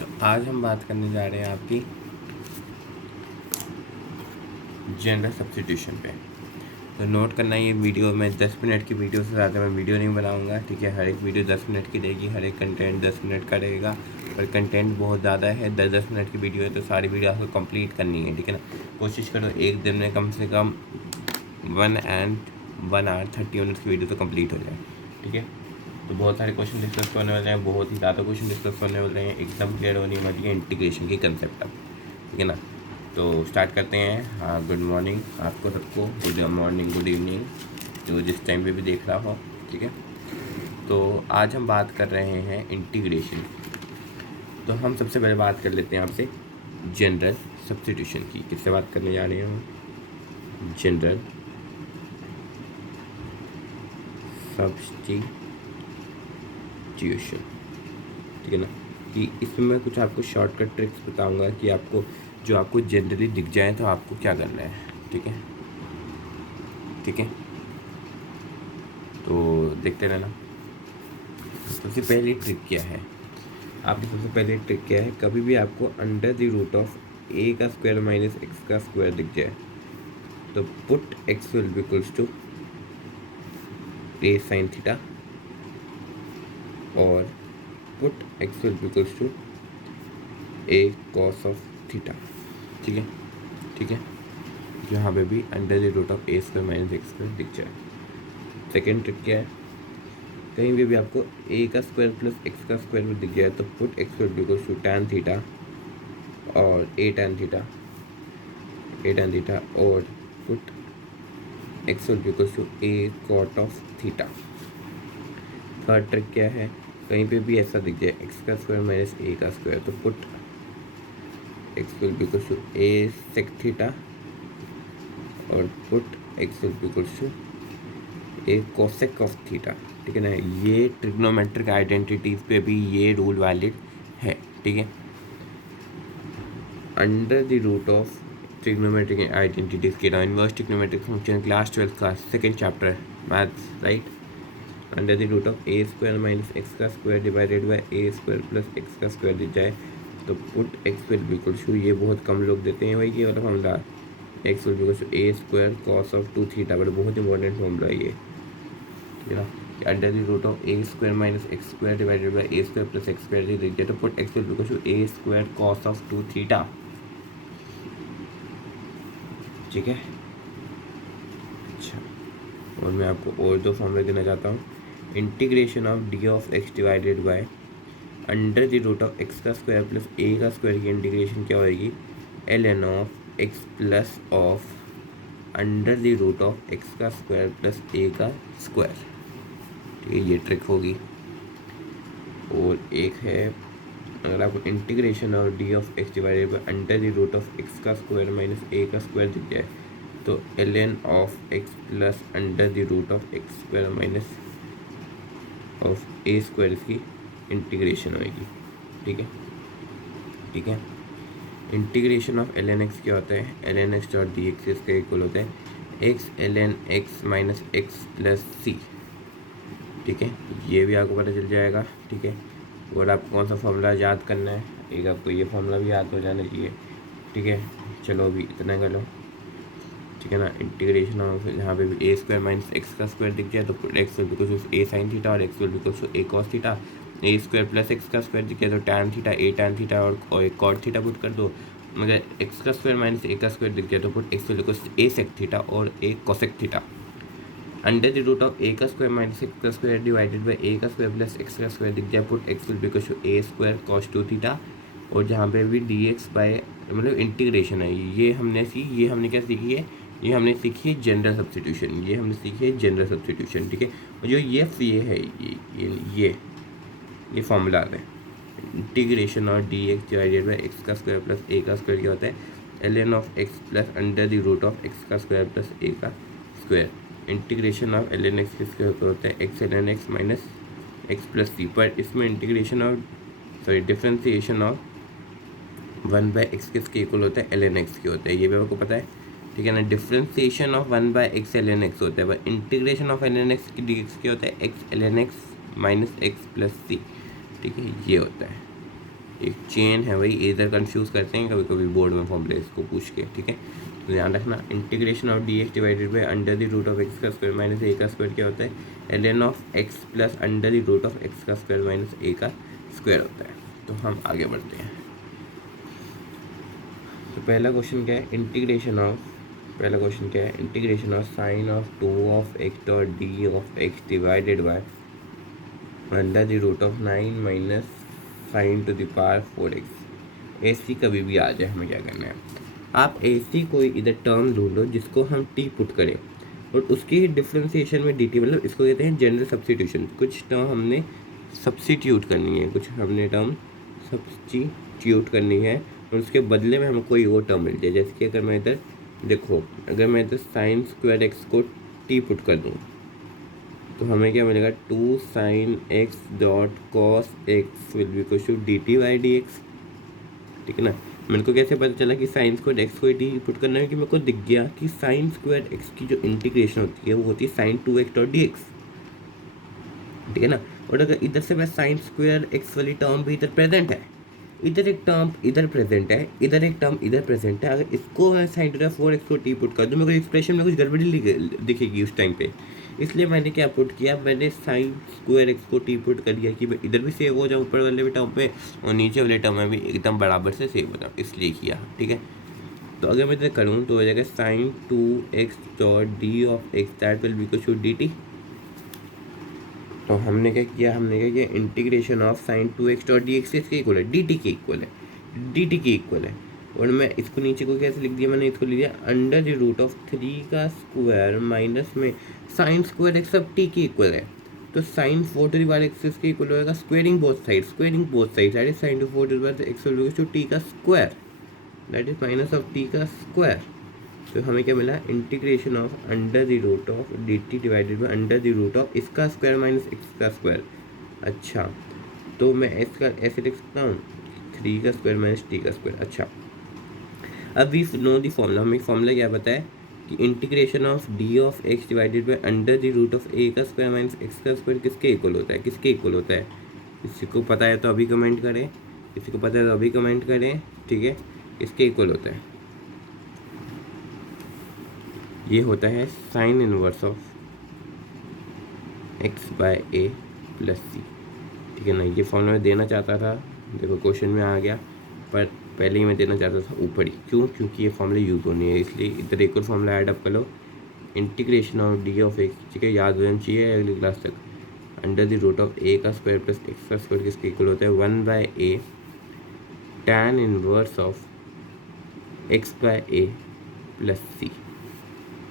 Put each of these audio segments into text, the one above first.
तो आज हम बात करने जा रहे हैं आपकी जनरल सब्स्टिट्यूशन पे। तो नोट करना, ये वीडियो मैं 10 मिनट की वीडियो से ज़्यादा मैं वीडियो नहीं बनाऊंगा, ठीक है। हर एक वीडियो 10 मिनट की रहेगी, हर एक कंटेंट 10 मिनट का रहेगा। पर कंटेंट बहुत ज़्यादा है, 10-10 मिनट की वीडियो है, तो सारी वीडियो आपको कंप्लीट करनी है, ठीक है ना। कोशिश करो एक दिन में कम से कम 1 आवर 30 मिनट्स की वीडियो तो कंप्लीट हो जाए, ठीक है। तो बहुत सारे क्वेश्चन डिस्कस करने वाले हैं, बहुत ही ज़्यादा क्वेश्चन डिस्कस करने वाले हैं, एकदम क्लियर होने वाली है इंटीग्रेशन की कंसेप्ट अब, ठीक है ना। तो स्टार्ट करते हैं। हाँ, गुड मॉर्निंग आपको सबको, गुड मॉर्निंग, गुड इवनिंग, जो जिस टाइम पे भी देख रहा हो, ठीक है। तो आज हम बात कर रहे हैं इंटीग्रेशन। तो हम सबसे पहले बात कर लेते हैं आपसे जनरल सब्स्टिट्यूशन की। किससे बात करने जा रहे हैं हम? जनरल सब्स्टिट्यूशन, ठीक है ना। कि इसमें मैं कुछ आपको शॉर्टकट ट्रिक्स बताऊंगा कि आपको जो आपको जनरली दिख जाए तो आपको क्या करना है, ठीक है, ठीक है। तो देखते रहना। सबसे पहली ट्रिक क्या है आपकी? सबसे पहले ट्रिक क्या है? कभी भी आपको under the root of a का स्क्वायर माइनस एक्स का स्क्वायर दिख जाए तो put x will be equals to a sine theta और put x will be equals to a cos of theta, ठीक है, ठीक है। यहाँ पे भी under the root of a square minus x square दिख जाए। सेकेंड ट्रिक क्या है? कहीं भी आपको ए का स्क्वायर प्लस एक्स का स्क्वायर भी दिख जाए तो put x will be equals to tan theta और ए टैन थीटा, और put x will be equals to a cot of theta. Third trick क्या है? कहीं पे भी ऐसा दिख जाए एक्स का स्क्वायर माइनस ए का स्क्वायर तो put x will be equals to a sec theta और put x will be equals to a cosec of theta, ठीक है ना। ये ट्रिग्नोमेट्रिक आइडेंटिटीज पे भी ये रूल वैलिड है, ठीक है। Under the root of trigonometric identities के इनवर्स ट्रिग्नोमेट्रिक फंक्शन क्लास 12 का second chapter maths, right. Under the root of a square minus x का square divided by a square plus x का square दी जाए तो put x will be equal to, ये बहुत कम लोग देते हैं भाई ये वाला formula, x will be equal to a square cos of 2 theta, but बहुत इंपॉर्टेंट फॉर्मूला है ये, ठीक है ना। Under the root of a square minus x square divided by a square plus x square दी जाए तो put x will be equal to a square cos of 2 theta, ठीक है। अच्छा, और मैं आपको और दो फॉर्मूले देना चाहता हूँ। Integration of d of x divided by under the root of x का स्क्वायर प्लस ए का स्क्वायर की इंटीग्रेशन क्या होगी? L n of x plus of under the root of x का स्क्वायर प्लस ए का square, ठीक है। ये ट्रिक होगी। और एक है, अगर आपको integration of d of x divided by under the root of x का स्क्वायर माइनस ए का स्क्वायर दिख जाए तो l n of x plus under the root of x square minus of a square इसकी integration होगी, ठीक है, ठीक है। Integration of l n x क्या होता है? L n x dot d x इसका इक्वल होता है x l n x minus x plus c, ठीक है। ये भी आपको पता चल जाएगा, ठीक है। और आपको कौन सा फॉर्मूला याद करना है? एक आपको ये फॉर्मूला भी याद हो जाना चाहिए, ठीक है। चलो अभी इतना कर लो, ठीक है ना। इंटीग्रेशन ऑफ यहाँ पे भी ए स्क्वायर माइनस एक्स का स्क्वायर दिख जाए तो x will be equal to a sine theta और x will be equal to a cos theta. A square plus x का स्क्वायर दिख जाए तो tan theta, a tan theta और एक कॉट थीटा पुट कर दो। मगर एक्स का स्क्वायर माइनस ए का स्क्वायर दिख जाए तो put x will equal to a sec theta और a cosec theta. Under the root of a का स्क्वायर माइनस एक्स का स्क्वायर डिवाइडेड बाई ए का स्क्वायर प्लस एक्स का स्क्वायर दिख जाए put x will be equal to a square cos 2 theta. और जहाँ पे भी डी एक्स बाय मतलब इंटीग्रेशन है, ये हमने क्या सीखी है? ये हमने सीखी है जनरल सब्स्टिट्यूशन, ये हमने सीखी है जनरल सब्स्टिट्यूशन, ठीक है। और जो ये है ये फॉर्मूला है इंटीग्रेशन और d x divided by x का स्क्वायर प्लस ए का स्क्वायर क्या होता है? L n of x plus under the root of x का स्क्वायर प्लस ए का square. Integration of l n x किसका होता है? X l n x minus x plus c, पर इसमें integration of differentiation of 1 by x किसके equal होता है? एल एन एक्स के होता है, ये भी आपको पता है, ठीक है ना। Differentiation of 1 by x l n x होता है, पर integration of l n x की डी एक्स क्या होता है? X l n x minus x plus c, ठीक है, ये होता है, एक चेन है वही, इधर कंफ्यूज करते हैं कभी कभी बोर्ड में फॉर्मूले इसको पूछ के, ठीक है। तो ध्यान रखना, integration of d x divided by under the root of x का स्क्वायर माइनस ए का स्क्वायर क्या होता है, ln of x plus under the root of x का स्क्वायर माइनस ए का स्क्वायर होता है। तो हम आगे बढ़ते हैं। तो पहला क्वेश्चन क्या है, integration of sine of 2 of x dot d of x divided by under the root of 9 minus sine to the power 4x। ऐसी कभी भी आ जाए, हमें क्या करना है, आप ऐसी कोई इधर टर्म ढूंढो जिसको हम टी पुट करें और उसकी डिफ्रेंसिएशन में डी टी, मतलब इसको कहते हैं जनरल सब्स्टिट्यूशन। कुछ टर्म हमने सब्स्टिट्यूट करनी है, कुछ हमने टर्म सब्स्टिट्यूट करनी है और उसके बदले में हमें कोई वो टर्म मिल जाए। जैसे कि अगर मैं इधर देखो, अगर मैं इधर साइन स्क्वायर एक्स को टी पुट कर दूँ तो हमें क्या मिलेगा, 2 sin x dot cos x will be equal to d t by d x, ठीक है ना। मेरे को कैसे पता चला कि साइन स्क्वायर एक्स को डी पुट करना है, कि मेरे को दिख गया कि साइन स्क्वायर एक्स की जो इंटीग्रेशन होती है वो होती है sign 2x dot d x, ठीक है ना। और अगर इधर से मैं साइन स्क्वायर एक्स वाली टर्म भी इधर प्रेजेंट है, इधर एक टर्म इधर प्रेजेंट है, इधर एक टर्म इधर प्रेजेंट है, अगर इसको मैं साइन 4x को टी पुट कर दूँ, मेरे को एक्सप्रेशन में कुछ गड़बड़ी दिखेगी उस टाइम पे। इसलिए मैंने क्या पुट किया, मैंने साइन स्क्वायर एक्स को टी पुट कर दिया कि मैं इधर भी सेव हो जाऊँ ऊपर वाले भी टर्म पे और नीचे वाले टर्म में भी एकदम बराबर से सेव हो जाऊँ, इसलिए किया, ठीक है। तो अगर मैं इधर करूँ तो हो जाएगा sine 2x dot d of x that will be equal to d t. तो हमने क्या किया, integration of sine 2x dot d x इसके इक्वल है, डी टी के इक्वल है। और मैं इसको नीचे को कैसे लिख दिया, मैंने इसको लिख दिया अंडर द रूट ऑफ 3 का स्क्वायर माइनस में साइन स्क्वायर एक्स सब टी के इक्वल है। तो sine 4 to the power x के इक्वल होगा squaring both side that is sine to 4 to the power x will to t का square that is minus of t का square. तो हमें क्या मिला, integration of under the root of d t divided by under the root of इसका square minus x का square. अच्छा, तो मैं इसका ऐसे लिख सकता हूँ 3 का स्क्वायर माइनस टी का स्क्वायर। अच्छा, अब वी नो दी फॉर्मूला, हमें फॉर्मूला क्या पता है कि integration of d of x divided by under the root of a का स्क्वायर माइनस एक्स का स्क्वायर किसके इक्वल होता है, किसी को पता है तो अभी कमेंट करें, ठीक है। किसके इक्वल होता है, ये होता है sine inverse of x by a plus c, ठीक है ना। ये फॉर्मूला मैं देना चाहता था, देखो क्वेश्चन में आ गया, पर पहले ही मैं देना चाहता था ऊपर ही, क्योंकि ये फॉर्मूला यूज़ होनी है, इसलिए इधर एक और फॉर्मूला ऐड अप कर लो, integration of d of x, ठीक है, याद होना चाहिए अगली क्लास तक, under the root of a का स्क्वायर प्लस एक्स का स्क्वायर किसके इक्वल होता है, 1 by a tan inverse of x by a plus c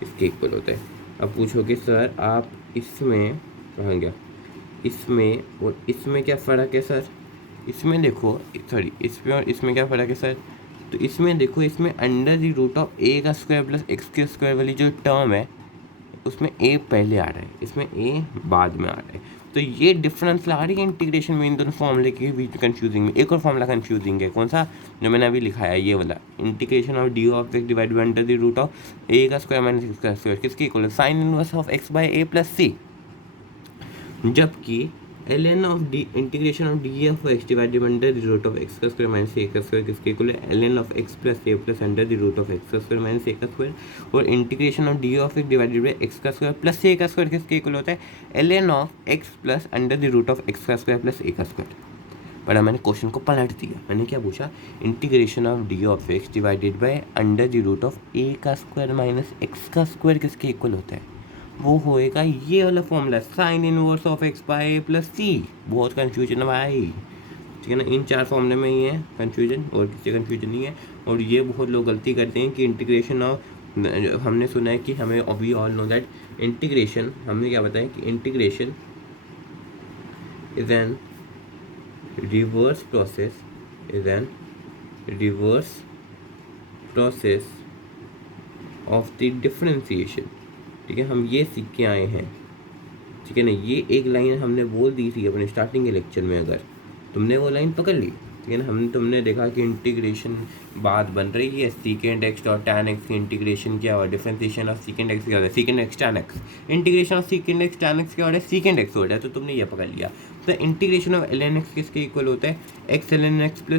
इसके इक्वल होता है। अब पूछोगे सर आप इसमें कहाँ गया, इसमें और इसमें क्या फ़र्क है सर, इसमें देखो सॉरी इसमें और इसमें क्या फ़र्क है सर, तो इसमें देखो, इसमें under the root of a का स्क्वायर प्लस एक्स के स्क्वायर वाली जो टर्म है उसमें ए पहले आ रहा है, इसमें ए बाद में आ रहा है। तो ये डिफरेंस ला रही है इंटीग्रेशन में इन दोनों फॉर्मूले के बीच कंफ्यूजिंग में। एक और फॉर्मूला कंफ्यूजिंग है, कौन सा, जो मैंने अभी लिखा है ये वाला, integration of d of x divide by under the root of a का स्क्वायर माइनस एक्स का स्क्वायर किसके इक्वल है, sine inverse of x by a plus c. जबकि ln of d integration of d of x divided by under the root of x का square minus a का square किसके equal है, ln of x plus a plus under the root of x का square minus a का square. और integration of d of x divided by x का square plus a का square किसके equal होता है, ln of x plus under the root of x का square plus a का स्क्वायर। पर मैंने क्वेश्चन को पलट दिया, मैंने क्या पूछा, integration of d of x divided by under the root of a का स्क्वायर माइनस एक्स का स्क्वायर किसके इक्वल होता है, वो होएगा ये वाला formula sine inverse of x by a plus c. बहुत कन्फ्यूजन है भाई, ठीक है ना, इन 4 फॉर्मूले में ही है कन्फ्यूजन, और किसी कन्फ्यूजन नहीं है। और ये बहुत लोग गलती करते हैं कि इंटीग्रेशन ऑफ, हमने सुना है कि हमें we all know that integration, हमने क्या बताया कि integration is an reverse process of the differentiation, ठीक है, हम ये सीख के आए हैं, ठीक है ना। ये एक लाइन हमने बोल दी थी अपने स्टार्टिंग के लेक्चर में, अगर तुमने वो लाइन पकड़ ली, ठीक है ना, तुमने देखा कि इंटीग्रेशन बात बन रही है, सीकेंड एक्स डॉट टैन एक्स की इंटीग्रेशन क्या हुआ, डिफरेंशिएशन ऑफ सीकेंड एक्स क्या होता है, सीकेंड x tan x, integration of सीकेंड x tan x क्या होता है, सीकेंड एक्स होता है, तो तुमने ये पकड़ लिया। तो इंटीग्रेशन ऑफ ln एक्स किसके इक्वल होता है, एक्स ln एक्स प्लस